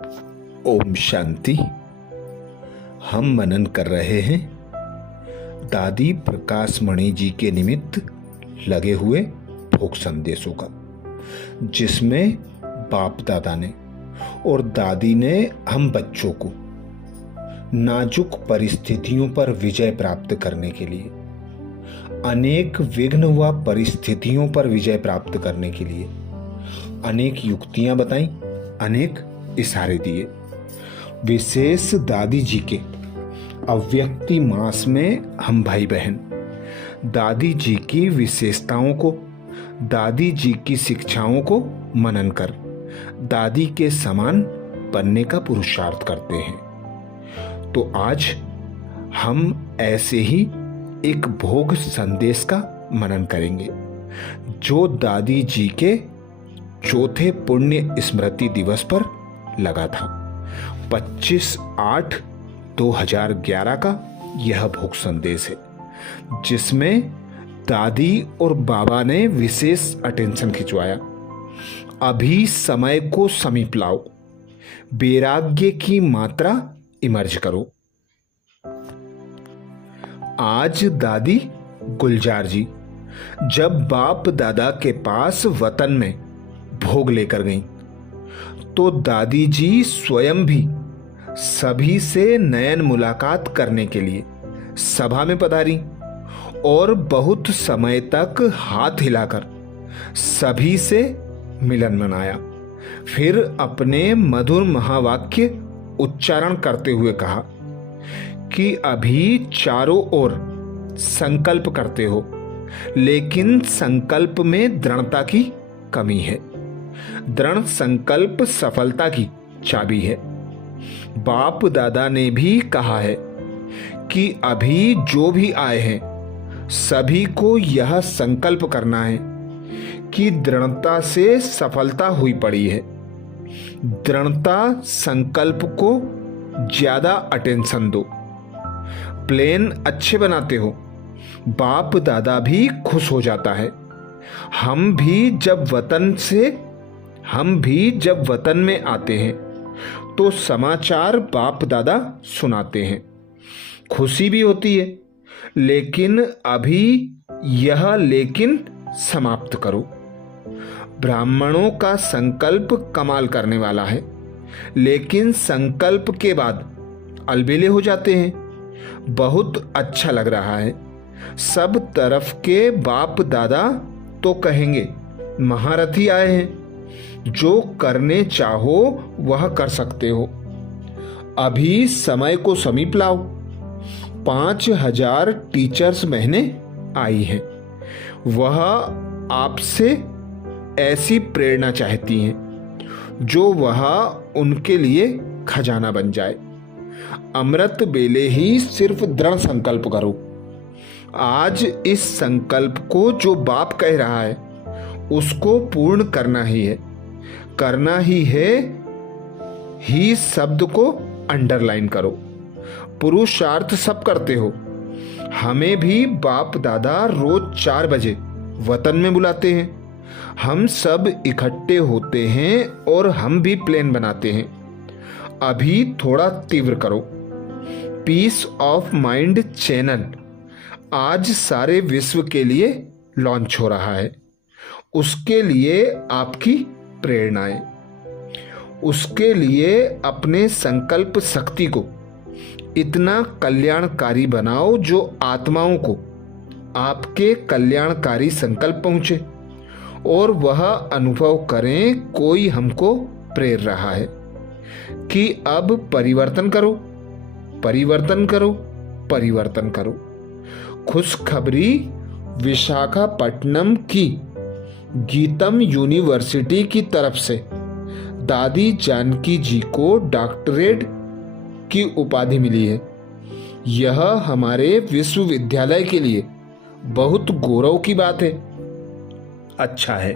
ओम शांति। हम मनन कर रहे हैं दादी प्रकाश मणि जी के निमित्त लगे हुए भोग संदेशों का, जिसमें बाप दादा ने और दादी ने हम बच्चों को नाजुक परिस्थितियों पर विजय प्राप्त करने के लिए, अनेक विघ्न व परिस्थितियों पर विजय प्राप्त करने के लिए अनेक युक्तियां बताई, अनेक इशारे दिए। विशेष दादी जी के अव्यक्ति मास में हम भाई बहन दादी जी की विशेषताओं को, दादी जी की शिक्षाओं को मनन कर दादी के समान बनने का पुरुषार्थ करते हैं। तो आज हम ऐसे ही एक भोग संदेश का मनन करेंगे, जो दादी जी के चौथे पुण्य स्मृति दिवस पर लगा था। 25/8/2011 का यह भोग संदेश है, जिसमें दादी और बाबा ने विशेष अटेंशन खिंचवाया। अभी समय को समीप लाओ, वैराग्य की मात्रा इमर्ज करो। आज दादी गुलजार जी जब बाप दादा के पास वतन में भोग लेकर गईं, तो दादी जी स्वयं भी सभी से नयन मुलाकात करने के लिए सभा में पधारी और बहुत समय तक हाथ हिलाकर सभी से मिलन मनाया। फिर अपने मधुर महावाक्य उच्चारण करते हुए कहा कि अभी चारों ओर संकल्प करते हो, लेकिन संकल्प में दृढ़ता की कमी है। दृढ़ संकल्प सफलता की चाबी है। बाप दादा ने भी कहा है कि अभी जो भी आए हैं सभी को यह संकल्प करना है कि दृढ़ता से सफलता हुई पड़ी है। दृढ़ता संकल्प को ज्यादा अटेंशन दो। प्लेन अच्छे बनाते हो, बाप दादा भी खुश हो जाता है। हम भी जब वतन में आते हैं तो समाचार बाप दादा सुनाते हैं, खुशी भी होती है। लेकिन अभी यह लेकिन समाप्त करो। ब्राह्मणों का संकल्प कमाल करने वाला है, लेकिन संकल्प के बाद अलबेले हो जाते हैं। बहुत अच्छा लग रहा है। सब तरफ के बाप दादा तो कहेंगे महारथी आए हैं, जो करने चाहो वह कर सकते हो। अभी समय को समीप लाओ। 5000 टीचर्स महीने आई हैं। वह आपसे ऐसी प्रेरणा चाहती हैं जो वह उनके लिए खजाना बन जाए। अमृत बेले ही सिर्फ दृढ़ संकल्प करो। आज इस संकल्प को जो बाप कह रहा है उसको पूर्ण करना ही है। करना ही है ही शब्द को अंडरलाइन करो। पुरुषार्थ सब करते हो। हमें भी बाप दादा रोज 4 बजे वतन में बुलाते हैं। हम सब इकट्ठे होते हैं और हम भी प्लान बनाते हैं। अभी थोड़ा तीव्र करो। पीस ऑफ माइंड चैनल आज सारे विश्व के लिए लॉन्च हो रहा है। उसके लिए आपकी प्रेरणाएं, उसके लिए अपने संकल्प शक्ति को इतना कल्याणकारी बनाओ जो आत्माओं को आपके कल्याणकारी संकल्प पहुंचे और वह अनुभव करें कोई हमको प्रेर रहा है कि अब परिवर्तन करो, परिवर्तन करो, परिवर्तन करो। खुशखबरी विशाखापट्टनम की गीतम यूनिवर्सिटी की तरफ से दादी जानकी जी को डॉक्टरेट की उपाधि मिली है। यह हमारे विश्वविद्यालय के लिए बहुत गौरव की बात है। अच्छा है,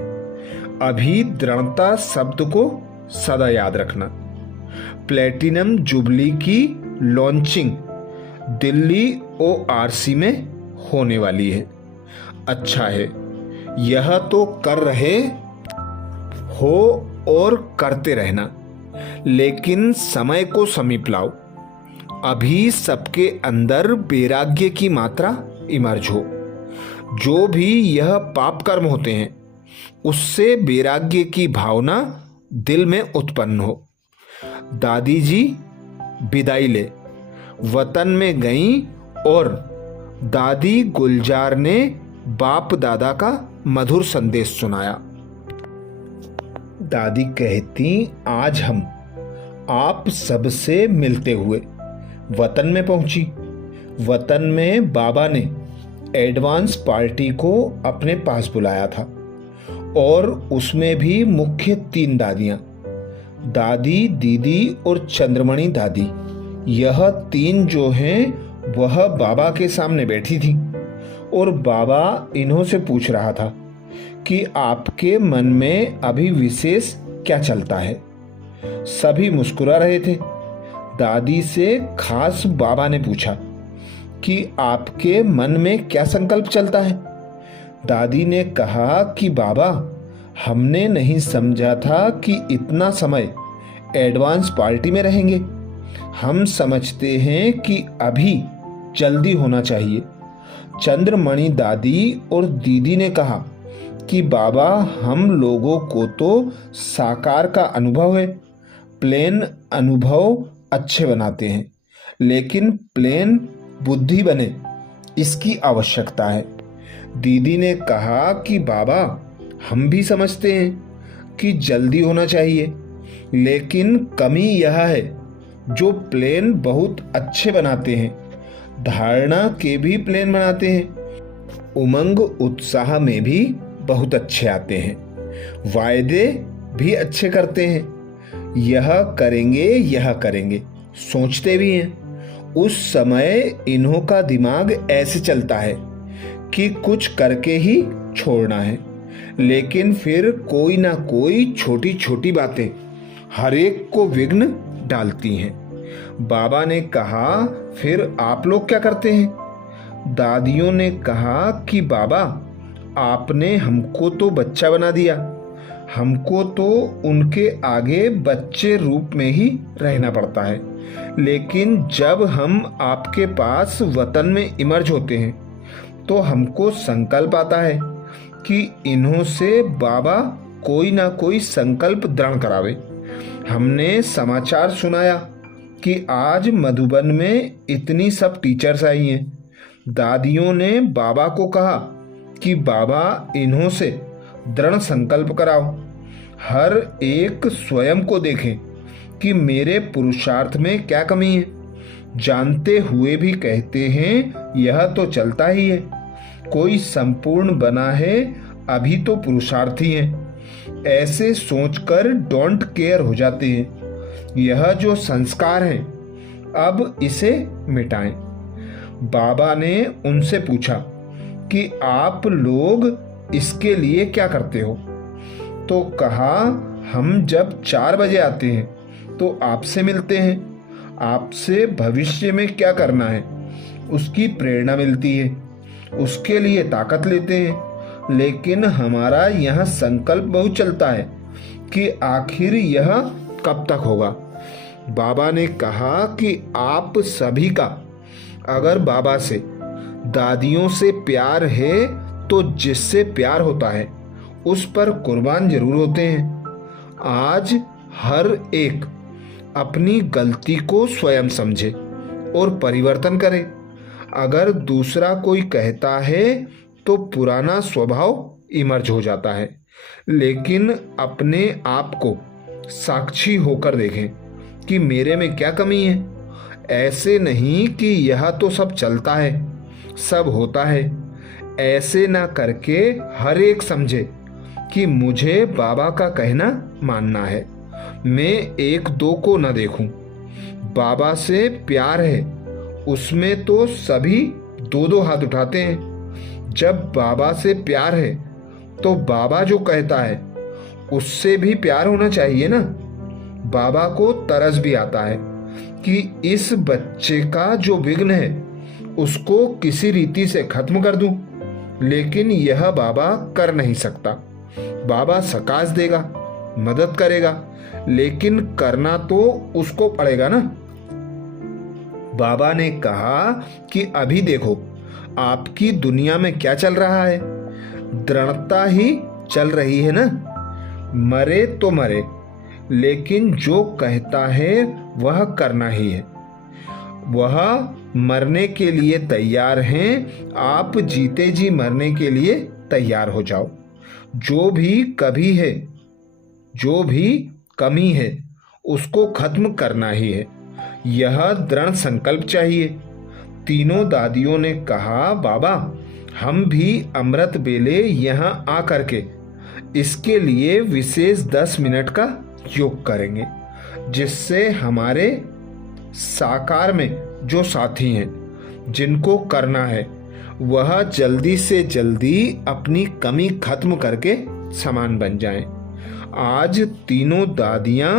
अभी दृढ़ता शब्द को सदा याद रखना। प्लेटिनम जुबली की लॉन्चिंग दिल्ली ORC में होने वाली है। अच्छा है, यह तो कर रहे हो और करते रहना। लेकिन समय को समीप लाओ। अभी सबके अंदर वैराग्य की मात्रा इमर्ज हो। जो भी यह पाप कर्म होते हैं उससे वैराग्य की भावना दिल में उत्पन्न हो। दादी जी विदाई ले वतन में गईं और दादी गुलजार ने बाप दादा का मधुर संदेश सुनाया। दादी कहती, आज हम आप सबसे मिलते हुए वतन में पहुंची। वतन में बाबा ने एडवांस पार्टी को अपने पास बुलाया था और उसमें भी मुख्य 3 दादियां, दादी, दीदी और चंद्रमणि दादी। यह 3 जो हैं वह बाबा के सामने बैठी थी और बाबा इन्हों से पूछ रहा था कि आपके मन में अभी विशेष क्या चलता है। सभी मुस्कुरा रहे थे। दादी से खास बाबा ने पूछा कि आपके मन में क्या संकल्प चलता है। दादी ने कहा कि बाबा, हमने नहीं समझा था कि इतना समय एडवांस पार्टी में रहेंगे। हम समझते हैं कि अभी जल्दी होना चाहिए। चंद्रमणि दादी और दीदी ने कहा कि बाबा, हम लोगों को तो साकार का अनुभव है। प्लेन अनुभव अच्छे बनाते हैं, लेकिन प्लेन बुद्धि बने इसकी आवश्यकता है। दीदी ने कहा कि बाबा, हम भी समझते हैं कि जल्दी होना चाहिए, लेकिन कमी यह है जो प्लेन बहुत अच्छे बनाते हैं, धारणा के भी प्लेन बनाते हैं, उमंग उत्साह में भी बहुत अच्छे आते हैं, वायदे भी अच्छे करते हैं, यह करेंगे सोचते भी हैं। उस समय इन्हों का दिमाग ऐसे चलता है कि कुछ करके ही छोड़ना है, लेकिन फिर कोई ना कोई छोटी छोटी बातें हर एक को विघ्न डालती हैं। बाबा ने कहा, फिर आप लोग क्या करते हैं? दादियों ने कहा कि बाबा, आपने हमको तो बच्चा बना दिया, हमको तो उनके आगे बच्चे रूप में ही रहना पड़ता है, लेकिन जब हम आपके पास वतन में इमर्ज होते हैं तो हमको संकल्प आता है कि इन्हों से बाबा कोई ना कोई संकल्प दृढ़ करावे। हमने समाचार सुनाया कि आज मधुबन में इतनी सब टीचर्स आई हैं। दादियों ने बाबा को कहा कि बाबा, इन्हों से दृढ़ संकल्प कराओ। हर एक स्वयं को देखें कि मेरे पुरुषार्थ में क्या कमी है। जानते हुए भी कहते हैं यह तो चलता ही है, कोई संपूर्ण बना है, अभी तो पुरुषार्थी हैं। ऐसे सोचकर डोंट केयर हो जाते हैं। यह जो संस्कार है अब इसे मिटाएं। बाबा ने उनसे पूछा कि आप लोग इसके लिए क्या करते हो? तो कहा, हम जब 4 बजे आते हैं तो आपसे मिलते हैं, आपसे भविष्य में क्या करना है उसकी प्रेरणा मिलती है, उसके लिए ताकत लेते हैं। लेकिन हमारा यह संकल्प बहुत चलता है कि आखिर यह कब तक होगा। बाबा ने कहा कि आप सभी का अगर बाबा से, दादियों से प्यार है तो जिससे प्यार होता है उस पर कुर्बान जरूर होते हैं। आज हर एक अपनी गलती को स्वयं समझे और परिवर्तन करे। अगर दूसरा कोई कहता है तो पुराना स्वभाव इमर्ज हो जाता है, लेकिन अपने आप को साक्षी होकर देखें कि मेरे में क्या कमी है। ऐसे नहीं कि यह तो सब चलता है, सब होता है। ऐसे ना करके हर एक समझे कि मुझे बाबा का कहना मानना है, मैं 1-2 को न देखूं। बाबा से प्यार है, उसमें तो सभी 2-2 हाथ उठाते हैं। जब बाबा से प्यार है तो बाबा जो कहता है उससे भी प्यार होना चाहिए ना। बाबा को तरस भी आता है कि इस बच्चे का जो विघ्न है उसको किसी रीति से खत्म कर दूं, लेकिन यह बाबा कर नहीं सकता। बाबा सकाश देगा, मदद करेगा, लेकिन करना तो उसको पड़ेगा ना। बाबा ने कहा कि अभी देखो आपकी दुनिया में क्या चल रहा है, दृढ़ता ही चल रही है ना। मरे तो मरे, लेकिन जो कहता है वह करना ही है। वह मरने के लिए तैयार हैं, आप जीते जी मरने के लिए तैयार हो जाओ। जो भी कभी है, जो भी कमी है, उसको खत्म करना ही है। यह दृढ़ संकल्प चाहिए। तीनों दादियों ने कहा, बाबा हम भी अमृत बेले यहाँ आकर के इसके लिए विशेष 10 मिनट का योग करेंगे, जिससे हमारे साकार में जो साथी हैं, जिनको करना है, वह जल्दी से जल्दी अपनी कमी खत्म करके समान बन जाएं। आज तीनों दादियां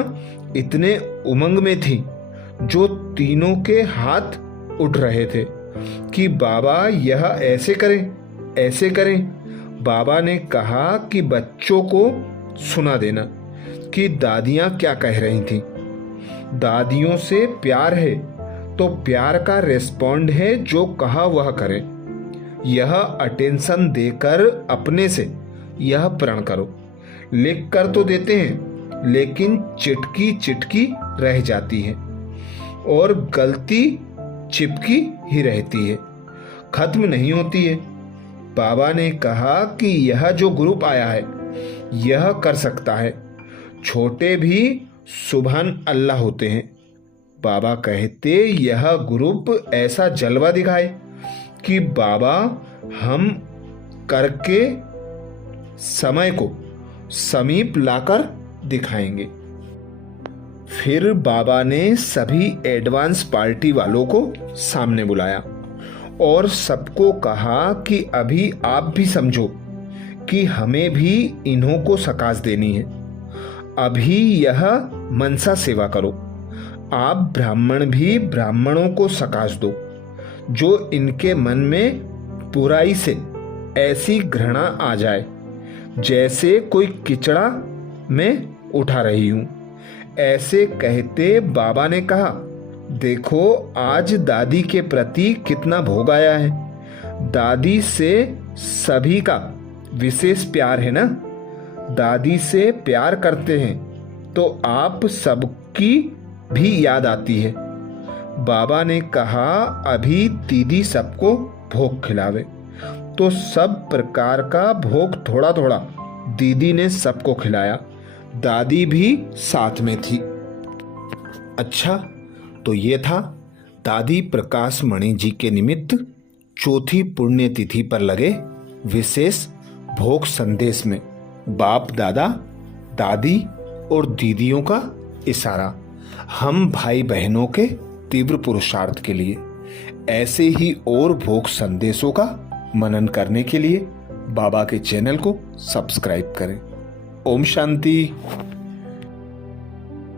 इतने उमंग में थीं, जो तीनों के हाथ उठ रहे थे कि बाबा यह ऐसे करें, ऐसे करें। बाबा ने कहा कि बच्चों को सुना देना कि दादियां क्या कह रही थीं। दादियों से प्यार है तो प्यार का रेस्पॉन्ड है, जो कहा वह करें। यह अटेंशन देकर अपने से यह प्रण करो। लिख कर तो देते हैं, लेकिन चिटकी चिटकी रह जाती है और गलती चिपकी ही रहती है, खत्म नहीं होती है। बाबा ने कहा कि यह जो ग्रुप आया है, यह कर सकता है। छोटे भी सुभान अल्लाह होते हैं। बाबा कहते यह ग्रुप ऐसा जलवा दिखाए कि बाबा हम करके समय को समीप लाकर दिखाएंगे। फिर बाबा ने सभी एडवांस पार्टी वालों को सामने बुलाया और सबको कहा कि अभी आप भी समझो कि हमें भी इन्हों को सकाश देनी है। अभी यह मनसा सेवा करो। आप ब्राह्मण भी ब्राह्मणों को सकाश दो। जो इनके मन में बुराई से ऐसी घृणा आ जाए जैसे कोई किचड़ा में उठा रही हूं। ऐसे कहते बाबा ने कहा, देखो आज दादी के प्रति कितना भोग आया है। दादी से सभी का विशेष प्यार है ना। दादी से प्यार करते हैं तो आप सबकी भी याद आती है। बाबा ने कहा अभी दीदी सबको भोग खिलावे, तो सब प्रकार का भोग थोड़ा थोड़ा दीदी ने सबको खिलाया। दादी भी साथ में थी। अच्छा, तो ये था दादी प्रकाश मणि जी के निमित्त चौथी पुण्यतिथि पर लगे विशेष भोग संदेश में बाप दादा, दादी और दीदियों का इशारा हम भाई बहनों के तीव्र पुरुषार्थ के लिए। ऐसे ही और भोग संदेशों का मनन करने के लिए बाबा के चैनल को सब्सक्राइब करें। ओम शांति।